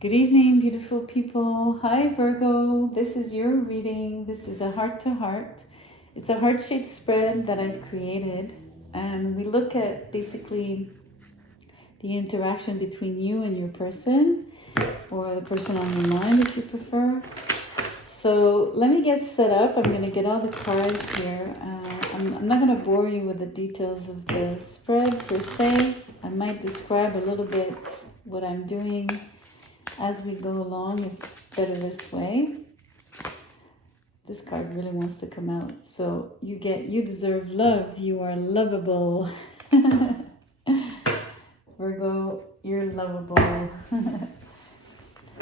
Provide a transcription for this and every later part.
Good evening, beautiful people. Hi, Virgo. This is your reading. This is a heart to heart. It's a heart shaped spread that I've created, and we look at basically the interaction between you and your person, or the person on your mind if you prefer. So let me get set up. I'm going to get all the cards here. I'm not going to bore you with the details of the spread per se. I might describe a little bit what I'm doing as we go along. It's better this way. This card really wants to come out. So you deserve love. You are lovable. Virgo, you're lovable.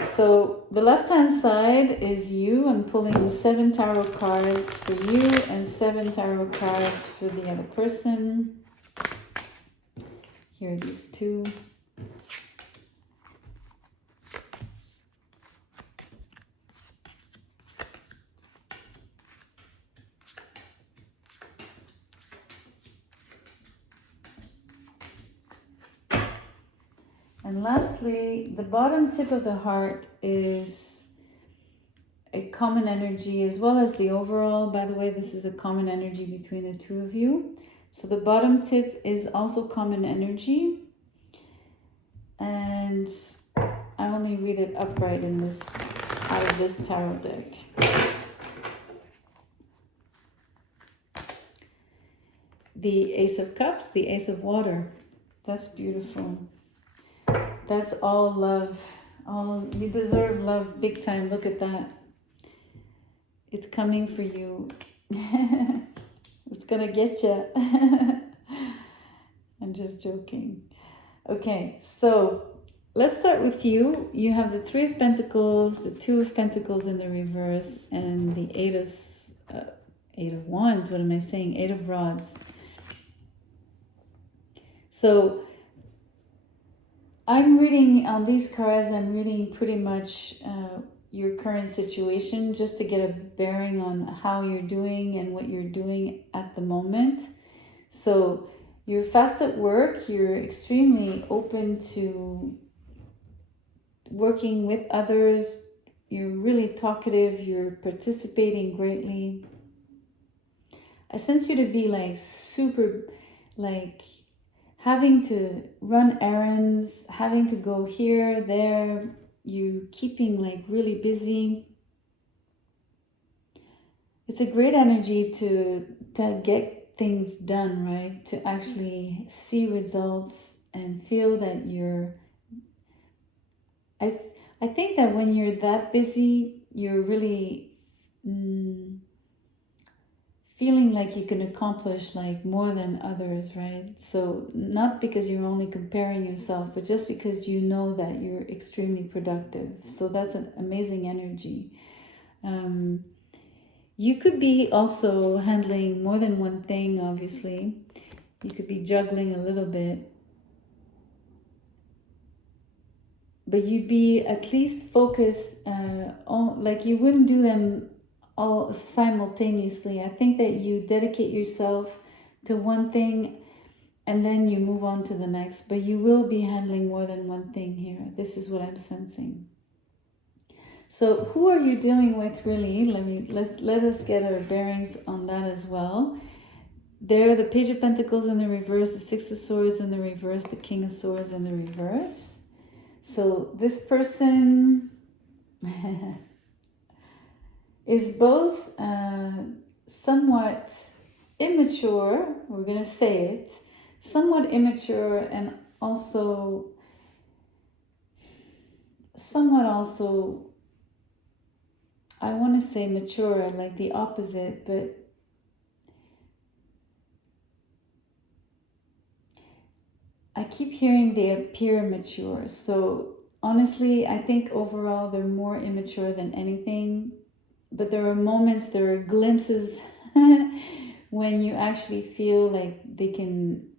So the left hand side is you. I'm pulling 7 tarot cards for you and 7 tarot cards for the other person. Here are these 2. And lastly, the bottom tip of the heart is a common energy, as well as the overall. By the way, this is a common energy between the two of you. So the bottom tip is also common energy. And I only read it upright in this, out of this tarot deck. The Ace of Cups, the Ace of Water. That's beautiful. That's all love. All you deserve love big time. Look at that. It's coming for you. It's gonna get you. I'm just joking. Okay, so let's start with you. You have the 3 of Pentacles, the 2 of Pentacles in the reverse, and the 8 of Wands. What am I saying? 8 of Rods. So I'm reading on these cards, I'm reading pretty much your current situation, just to get a bearing on how you're doing and what you're doing at the moment. So you're fast at work, you're extremely open to working with others, you're really talkative, you're participating greatly. I sense you to be like super, like having to run errands, having to go here, there, you keeping like really busy. It's a great energy to get things done, right? To actually see results and feel that you're... I think that when you're that busy, you're really feeling like you can accomplish like more than others, right? So not because you're only comparing yourself, but just because you know that you're extremely productive. So that's an amazing energy. You could be also handling more than one thing, obviously. You could be juggling a little bit. But you'd be at least focused on, like you wouldn't do them all simultaneously. I think that you dedicate yourself to one thing and then you move on to the next, but you will be handling more than one thing here. This is what I'm sensing. So who are you dealing with really? Let us get our bearings on that as well. There, the Page of Pentacles in the reverse, the 6 of Swords in the reverse, the King of Swords in the reverse. So this person is both somewhat immature, we're going to say it, somewhat immature, and also somewhat also, I want to say mature, like the opposite, but I keep hearing they appear mature. So honestly, I think overall they're more immature than anything. But there are moments, there are glimpses when you actually feel like they can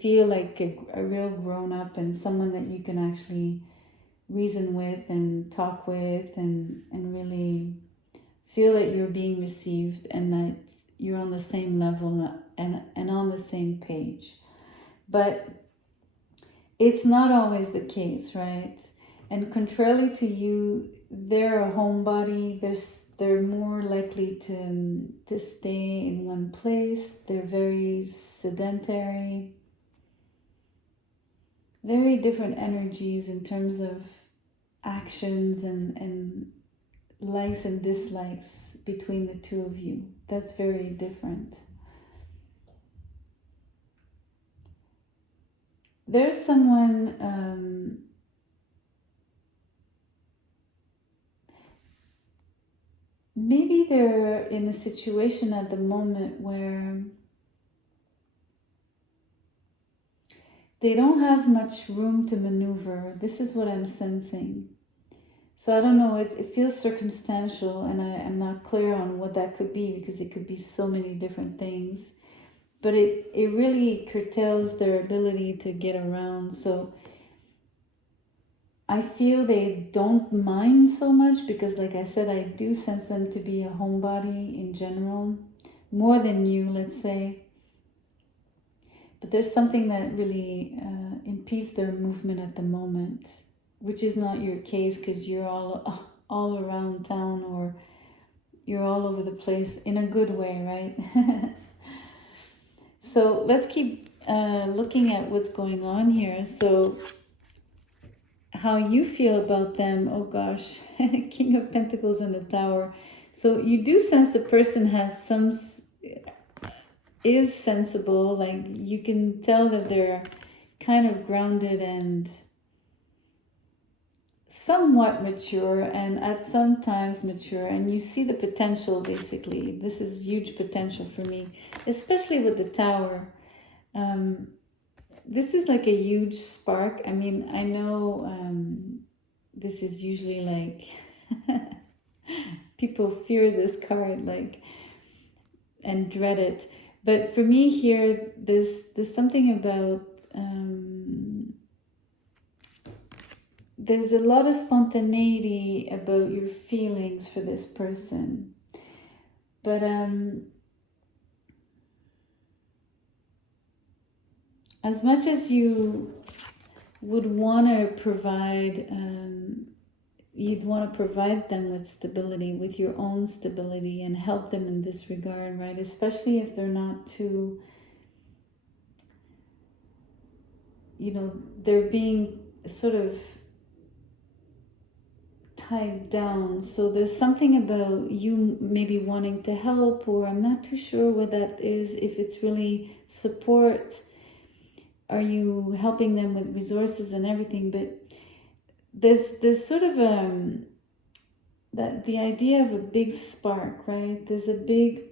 feel like a real grown-up and someone that you can actually reason with and talk with and really feel that you're being received and that you're on the same level and on the same page. But It's not always the case, right? And contrarily to you, they're a homebody. They're more likely to stay in one place. They're very sedentary. Very different energies in terms of actions and likes and dislikes between the two of you. That's very different. There's someone, maybe they're in a situation at the moment where they don't have much room to maneuver. This is what I'm sensing. So I don't know, it feels circumstantial, and I'm not clear on what that could be, because it could be so many different things. But it really curtails their ability to get around. So I feel they don't mind so much, because like I said, I do sense them to be a homebody in general, more than you, let's say. But there's something that really impedes their movement at the moment, which is not your case, because you're all around town, or you're all over the place in a good way, right? So let's keep looking at what's going on here. So how you feel about them, oh gosh, King of Pentacles and the Tower. So you do sense the person has is sensible, like you can tell that they're kind of grounded and somewhat mature, and at some times mature, and you see the potential. Basically, this is huge potential for me, especially with the Tower. This is like a huge spark. I mean, I know this is usually like people fear this card, like, and dread it. But for me here, there's something about there's a lot of spontaneity about your feelings for this person. But as much as you would want to provide, you'd want to provide them with stability, with your own stability, and help them in this regard, right? Especially if they're not too, they're being sort of tied down. So there's something about you maybe wanting to help, or I'm not too sure what that is, if it's really support. Are you helping them with resources and everything? But there's sort of that the idea of a big spark, right? There's a big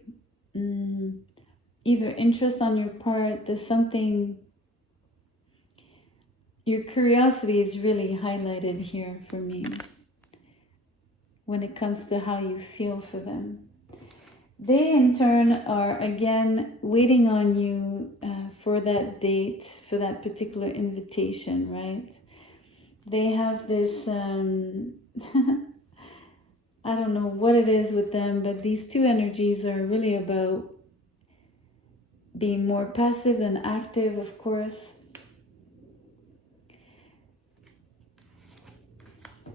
either interest on your part. There's something, your curiosity is really highlighted here for me when it comes to how you feel for them. They in turn are again waiting on you for that date, for that particular invitation, right? They have this I don't know what it is with them, but these two energies are really about being more passive than active, of course.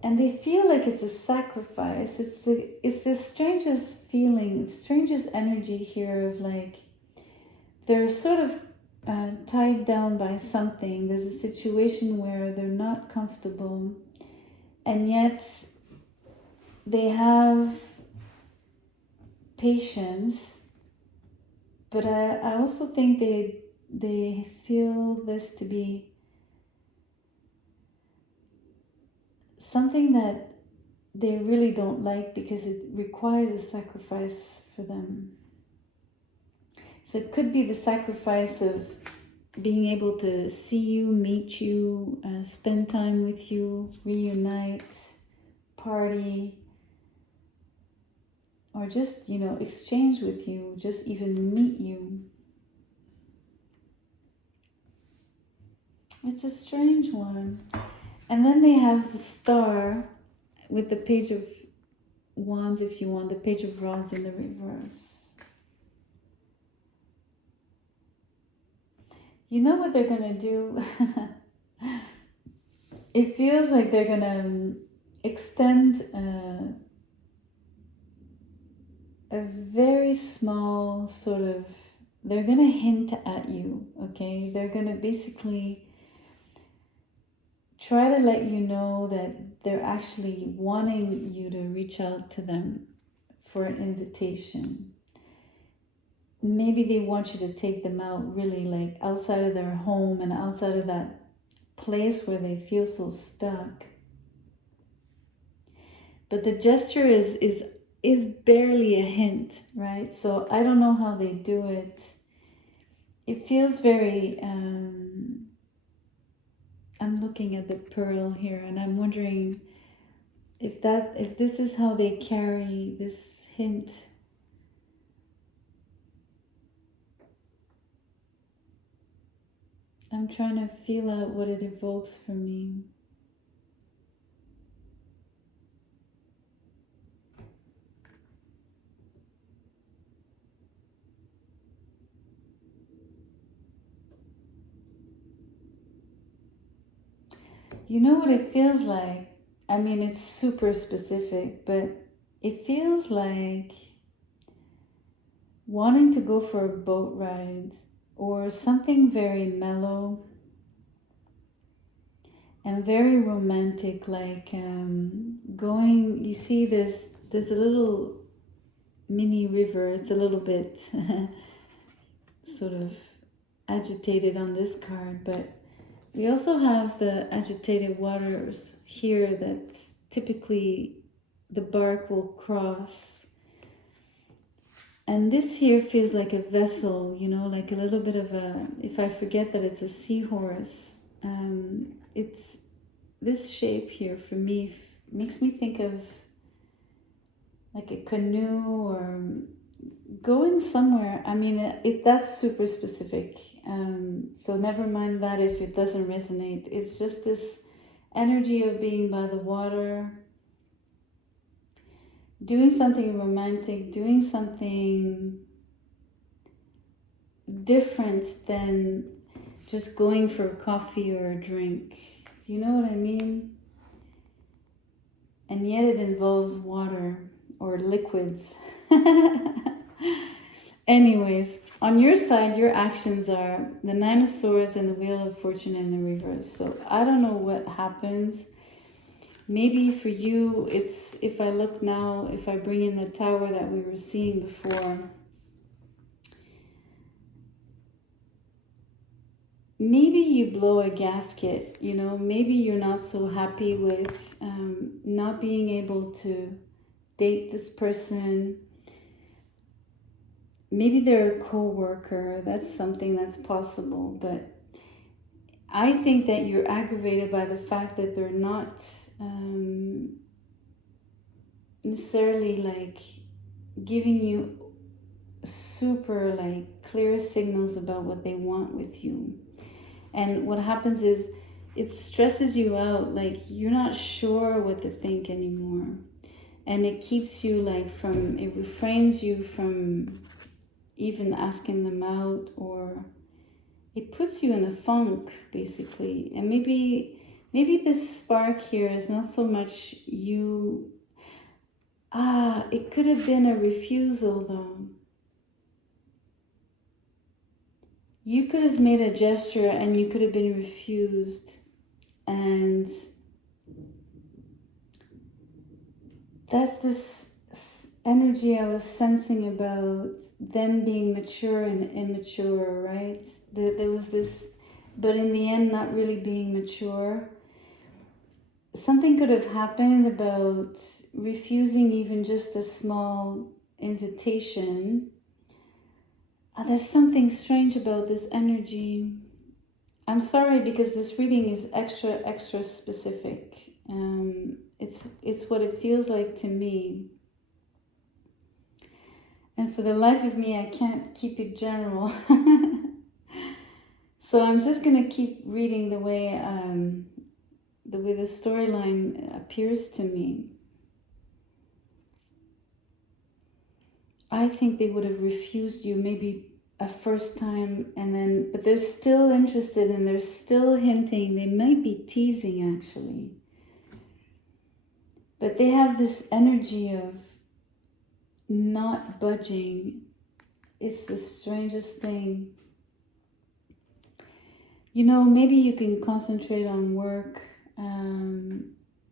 And they feel like it's a sacrifice. It's the strangest feeling, strangest energy here of like, they're sort of tied down by something. There's a situation where they're not comfortable, and yet they have patience. But I also think they feel this to be something that they really don't like, because it requires a sacrifice for them. So it could be the sacrifice of being able to see you, meet you, spend time with you, reunite, party, or just, exchange with you, just even meet you. It's a strange one. And then they have the Star with the Page of Wands, if you want, the Page of Rods in the reverse. You know what they're going to do? It feels like they're gonna extend a very small sort of, they're gonna hint at you, okay? They're gonna basically try to let you know that they're actually wanting you to reach out to them for an invitation. Maybe they want you to take them out really like outside of their home and outside of that place where they feel so stuck. But the gesture is barely a hint, right? So I don't know how they do it. It feels very I'm looking at the pearl here and I'm wondering if this is how they carry this hint. I'm trying to feel out what it evokes for me. You know what it feels like? I mean, it's super specific, but it feels like wanting to go for a boat ride or something very mellow and very romantic, like going, you see there's a little mini river. It's a little bit sort of agitated on this card, but we also have the agitated waters here that typically the bark will cross. And this here feels like a vessel, you know, like a little bit of a, if I forget that it's a seahorse, it's this shape here for me makes me think of like a canoe or going somewhere. I mean, that's super specific. So never mind that if it doesn't resonate. It's just this energy of being by the water, doing something romantic, doing something different than just going for a coffee or a drink. Do you know what I mean? And yet it involves water or liquids. Anyways, on your side, your actions are the Nine of Swords and the Wheel of Fortune in the reverse. So I don't know what happens. Maybe for you, it's, if I look now, if I bring in the Tower that we were seeing before, maybe you blow a gasket, you know, maybe you're not so happy with not being able to date this person. Maybe they're a co-worker. That's something that's possible. But I think that you're aggravated by the fact that they're not necessarily like giving you super like clear signals about what they want with you. And what happens is it stresses you out, like you're not sure what to think anymore. And it keeps you like from, it refrains you from even asking them out, or it puts you in a funk basically. And maybe this spark here is not so much you, it could have been a refusal though. You could have made a gesture and you could have been refused, and that's this energy I was sensing about them being mature and immature, right? There was this, but in the end, not really being mature. Something could have happened about refusing even just a small invitation. There's something strange about this energy. I'm sorry because this reading is extra specific. It's what it feels like to me. And for the life of me, I can't keep it general. So I'm just going to keep reading the way the storyline appears to me. I think they would have refused you maybe a first time, and then, but they're still interested and they're still hinting. They might be teasing actually. But they have this energy of not budging. It's the strangest thing. You know, maybe you can concentrate on work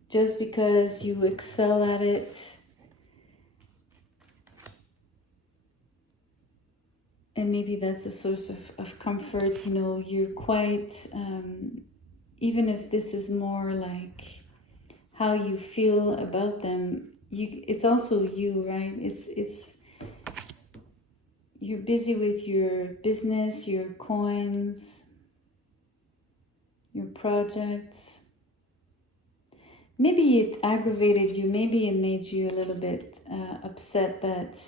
just because you excel at it. And maybe that's a source of comfort. You know, you're quite, even if this is more like how you feel about them, it's also you, right? It's you're busy with your business, your coins, your projects. Maybe it aggravated you, maybe it made you a little bit upset that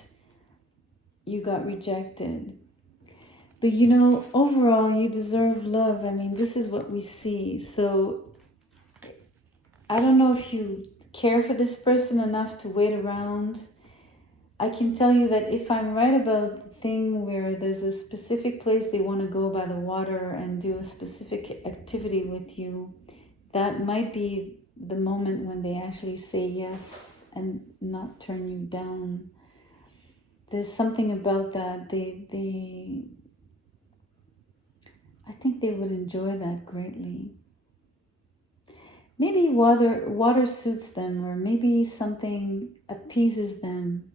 you got rejected. But you know, overall, you deserve love. I mean, this is what we see. So I don't know if you care for this person enough to wait around. I can tell you that if I'm right about the thing where there's a specific place they want to go by the water and do a specific activity with you, that might be the moment when they actually say yes and not turn you down. There's something about that. I think they would enjoy that greatly. Maybe water suits them, or maybe something appeases them.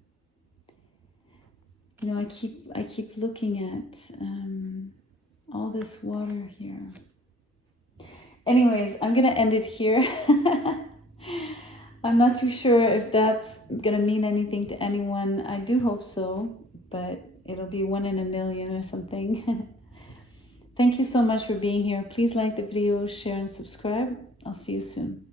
You know, I keep looking at all this water here. Anyways, I'm gonna end it here. I'm not too sure if that's gonna mean anything to anyone. I do hope so, but it'll be 1 in a million or something. Thank you so much for being here. Please like the video, share, and subscribe. I'll see you soon.